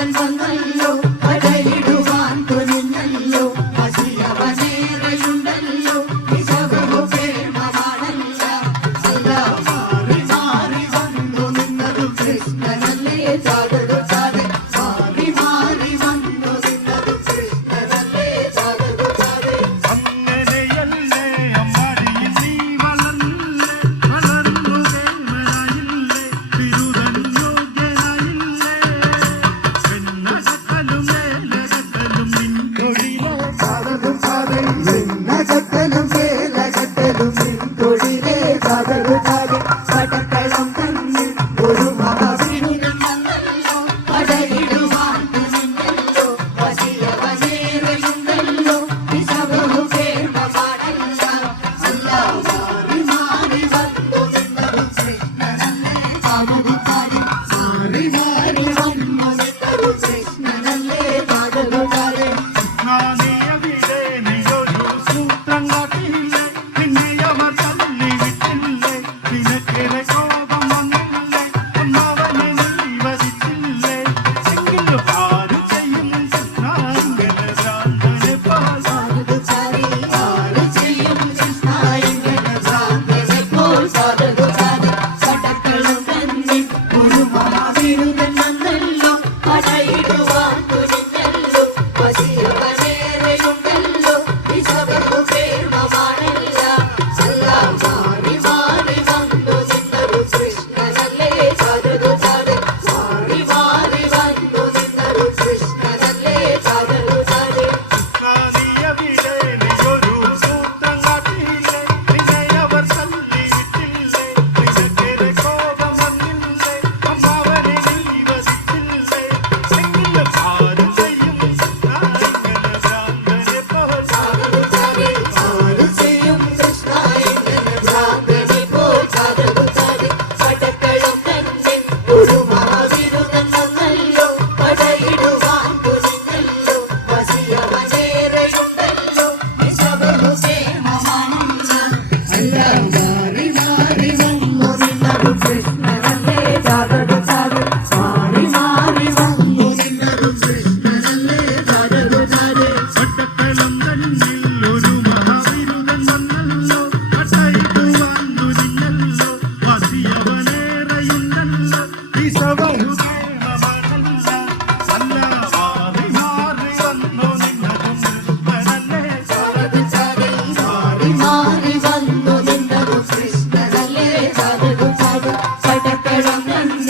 dance on my ஒரு மகாவீரும் என்ன Peace of